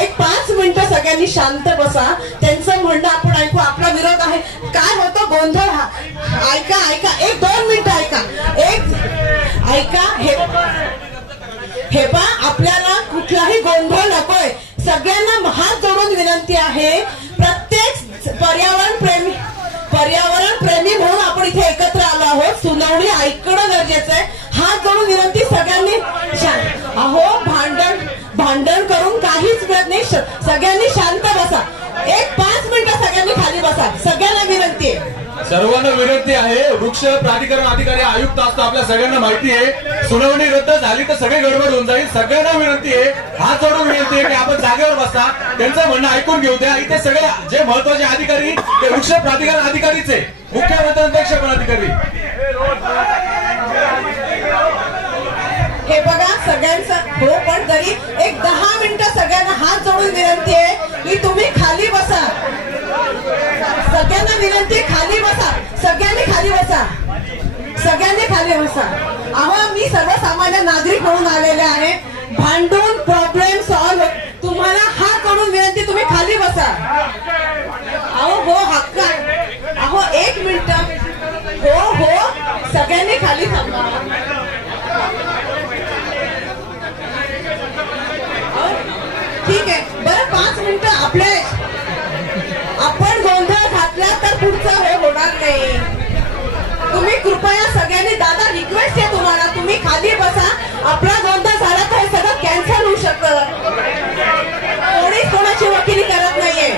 एक 5 मिनिटं सगळ्यांनी शांत बसा. त्यांचं म्हणणं आपण ऐकू. आपला विरोध आहे. काय होतं गोंधळ हा. ऐका ऐका, 1-2 मिनिटं ऐका. ऐका हे पा, आपल्याला कुठलाही गोंधळ नकोय. सगळ्यांना हात जोडून विनंती आहे. प्रत्येक पर्यावरण प्रेमी म्हणून आपण इथे एकत्र आलो आहोत. सुनावणी ऐकणं गरजेचं आहे. हात जोडून विनंती सगळ्यांनी. अहो, भांडण करून काहीच मिळत नाही. सगळ्यांनी शांत बसा. 5 मिनिटं सगळ्यांनी खाली बसा. सगळ्यांना विनंती आहे. सर्वांना विनंती आहे. वृक्ष प्राधिकरण अधिकारी आयुक्त असतो, आपल्या सगळ्यांना माहिती आहे. सुनावणी रद्द झाली तर सगळी गडबड होऊन जाईल. सगळ्यांना विनंती आहे, हात जोडून विनंती आहे की आपण जागेवर बसा. त्यांचं म्हणणं ऐकून घेऊ द्या. इथे सगळे जे महत्वाचे अधिकारी ते वृक्ष प्राधिकरण अधिकारीच आहे. मुख्यमंत्र्यांपेक्षा पण अधिकारी. हे बघा सगळ्यांचं हो, पण तरी 10 मिनिटं सगळ्यांना हात जोडून विनंती आहे की तुम्ही खाली बसा. सगळ्यांना विनंती, खाली बसा. सगळ्यांनी खाली बसा. सगळ्यांनी खाली बसा. अहो, मी सर्वसामान्य नागरिक म्हणून आलेले आहे. भांडून प्रॉब्लेम सॉल्व्ह. तुम्हाला हात जोडून विनंती, तुम्ही खाली बसा. अहो हो, हक्क. अहो 1 मिनिट. हो, सगळ्यांनी खाली थांबा. ठीक आहे, बरं 5 मिनिटं आपले. आपण गोंधळ घातला तर पुढचं हे होणार नाही. तुम्ही कृपया सगळ्यांनी, दादा रिक्वेस्ट आहे तुम्हाला, तुम्ही खाली बसा. आपला गोंधळ झाला तर हे सगळं कॅन्सल होऊ शकतं. कोणीच कोणाची वकिली करत नाहीये.